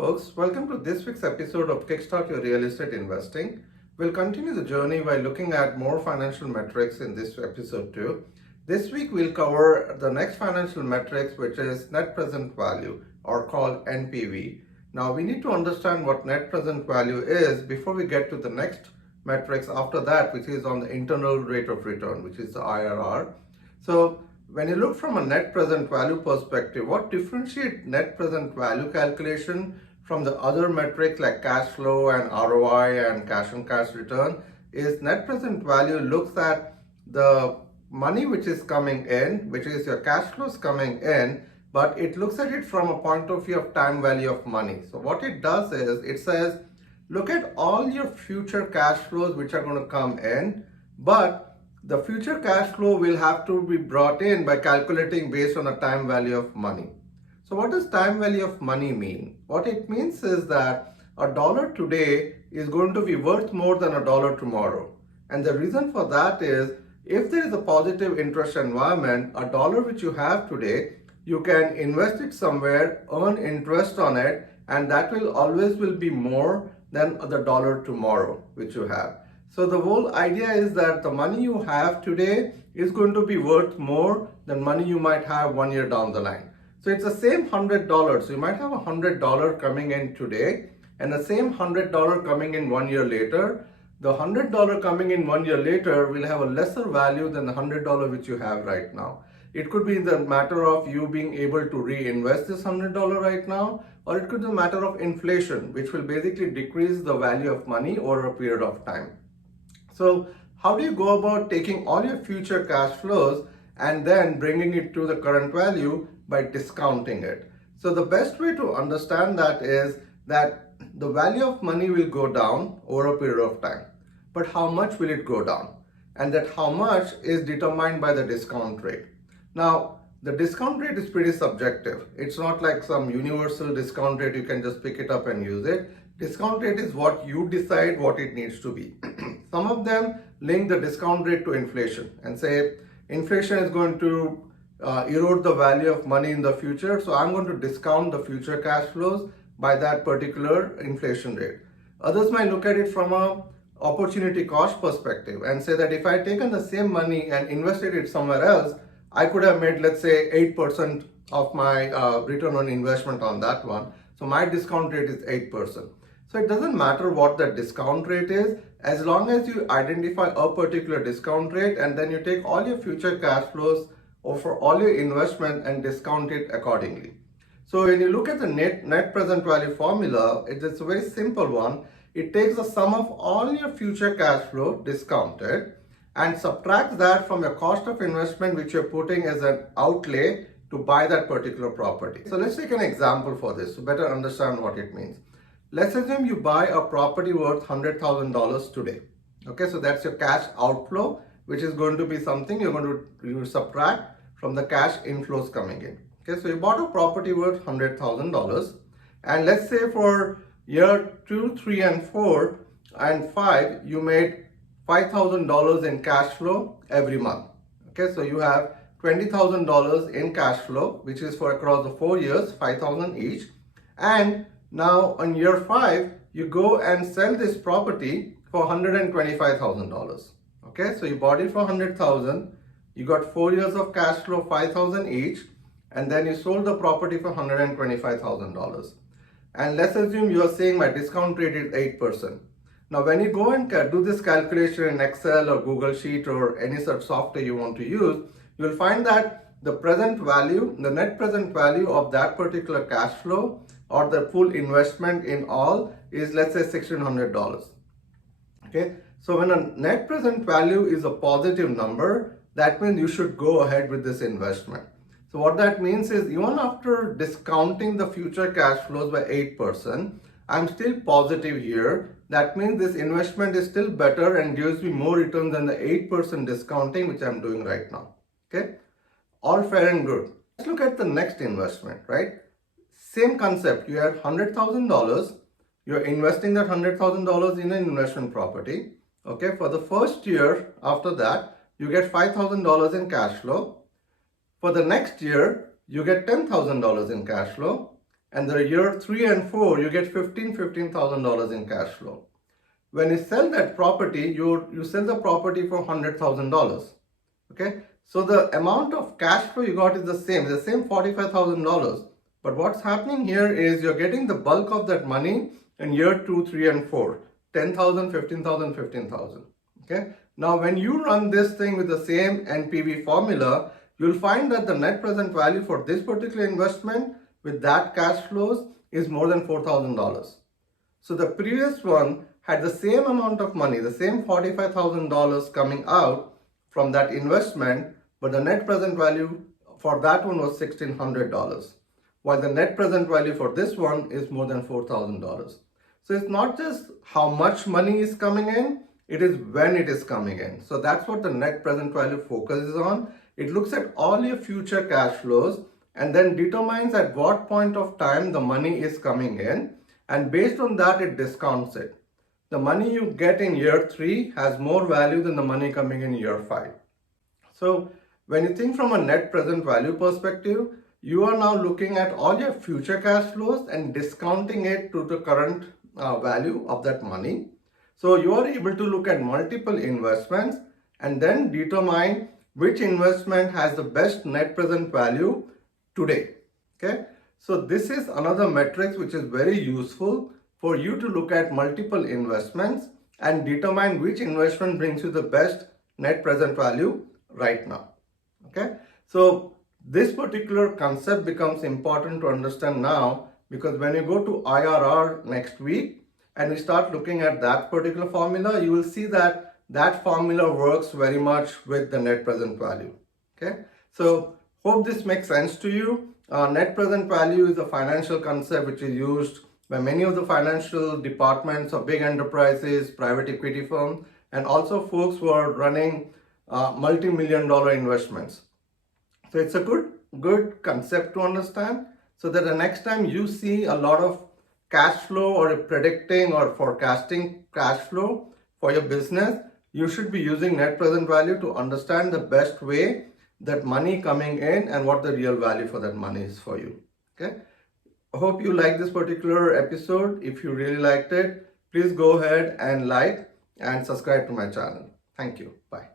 folks, welcome to this week's episode of Kickstart Your Real Estate Investing. We'll continue the journey by looking at more financial metrics in this episode too. This week we'll cover the next financial metrics, which is net present value, or called NPV. Now we need to understand what net present value is before we get to the next metrics after that, which is on the internal rate of return, which is the IRR. So when you look from a net present value perspective, what differentiates net present value calculation from the other metrics like cash flow and ROI and cash on cash return is net present value looks at the money which is coming in, which is your cash flows coming in, but it looks at it from a point of view of time value of money. So what it does is it says, look at all your future cash flows which are going to come in, but the future cash flow will have to be brought in by calculating based on a time value of money. So what does time value of money mean? What it means is that a dollar today is going to be worth more than a dollar tomorrow. And the reason for that is if there is a positive interest environment, a dollar which you have today, you can invest it somewhere, earn interest on it, and that will always be more than the dollar tomorrow which you have. So the whole idea is that the money you have today is going to be worth more than money you might have 1 year down the line. So it's the same $100. So you might have $100 coming in today and the same $100 coming in 1 year later. The $100 coming in 1 year later will have a lesser value than the $100 which you have right now. It could be the matter of you being able to reinvest this $100 right now, or it could be a matter of inflation, which will basically decrease the value of money over a period of time. So how do you go about taking all your future cash flows and then bringing it to the current value by discounting it? So the best way to understand that is that the value of money will go down over a period of time. But how much will it go down? And that how much is determined by the discount rate. Now, the discount rate is pretty subjective. It's not like some universal discount rate, you can just pick it up and use it. Discount rate is what you decide what it needs to be. Some of them link the discount rate to inflation and say inflation is going to erode the value of money in the future, so I'm going to discount the future cash flows by that particular inflation rate. Others might look at it from a opportunity cost perspective and say that if I had taken the same money and invested it somewhere else, I could have made, let's say, 8% of my return on investment on that one. So my discount rate is 8%. So it doesn't matter what the discount rate is, as long as you identify a particular discount rate and then you take all your future cash flows or for all your investment and discount it accordingly. So when you look at the net present value formula, it's a very simple one. It takes the sum of all your future cash flow discounted and subtracts that from your cost of investment which you're putting as an outlay to buy that particular property. So let's take an example for this to better understand what it means. Let's assume you buy a property worth $100,000 today. Okay, so that's your cash outflow, which is going to be something you're going to subtract from the cash inflows coming in. Okay, so you bought a property worth $100,000, and let's say for year 2, 3, and 4 and 5, you made $5,000 in cash flow every month. Okay, so you have $20,000 in cash flow, which is for across the 4 years, $5,000 each, and now on year 5, you go and sell this property for $125,000. Okay, so you bought it for $100,000, you got 4 years of cash flow, $5,000 each, and then you sold the property for $125,000. And let's assume you are saying my discount rate is 8%. Now when you go and do this calculation in Excel or Google Sheet or any such software you want to use, you will find that the present value, the net present value of that particular cash flow or the full investment in all is, let's say, $1,600. Okay, so when a net present value is a positive number, that means you should go ahead with this investment. So what that means is even after discounting the future cash flows by 8%, I'm still positive here. That means this investment is still better and gives me more return than the 8% discounting which I'm doing right now. Okay, all fair and good. Let's look at the next investment, right? Same concept, you have $100,000, you're investing that $100,000 in an investment property. Okay, for the first year after that, you get $5,000 in cash flow. For the next year, you get $10,000 in cash flow. and the year 3 and 4, you get $15,000 in cash flow. When you sell that property, you sell the property for $100,000. Okay, so the amount of cash flow you got is the same $45,000. But what's happening here is you're getting the bulk of that money in year 2, 3, and 4, 10,000, 15,000, 15,000. Okay, now when you run this thing with the same NPV formula, you'll find that the net present value for this particular investment with that cash flows is more than $4,000. So the previous one had the same amount of money, the same $45,000 coming out from that investment, but the net present value for that one was $1,600, while the net present value for this one is more than $4,000. So it's not just how much money is coming in, it is when it is coming in. So that's what the net present value focuses on. It looks at all your future cash flows and then determines at what point of time the money is coming in, and based on that it discounts it. The money you get in year 3 has more value than the money coming in year 5. So when you think from a net present value perspective, you are now looking at all your future cash flows and discounting it to the current value of that money. So you are able to look at multiple investments and then determine which investment has the best net present value today. Okay, so this is another metric which is very useful for you to look at multiple investments and determine which investment brings you the best net present value right now. Okay, so this particular concept becomes important to understand now, because when you go to IRR next week and you start looking at that particular formula, you will see that that formula works very much with the net present value. Okay, so hope this makes sense to you. Net present value is a financial concept which is used by many of the financial departments of big enterprises, private equity firms, and also folks who are running multi-million-dollar investments. So it's a good concept to understand, so that the next time you see a lot of cash flow or predicting or forecasting cash flow for your business, you should be using net present value to understand the best way that money coming in and what the real value for that money is for you. Okay, I hope you like this particular episode. If you really liked it, please go ahead and like and subscribe to my channel. Thank you. Bye.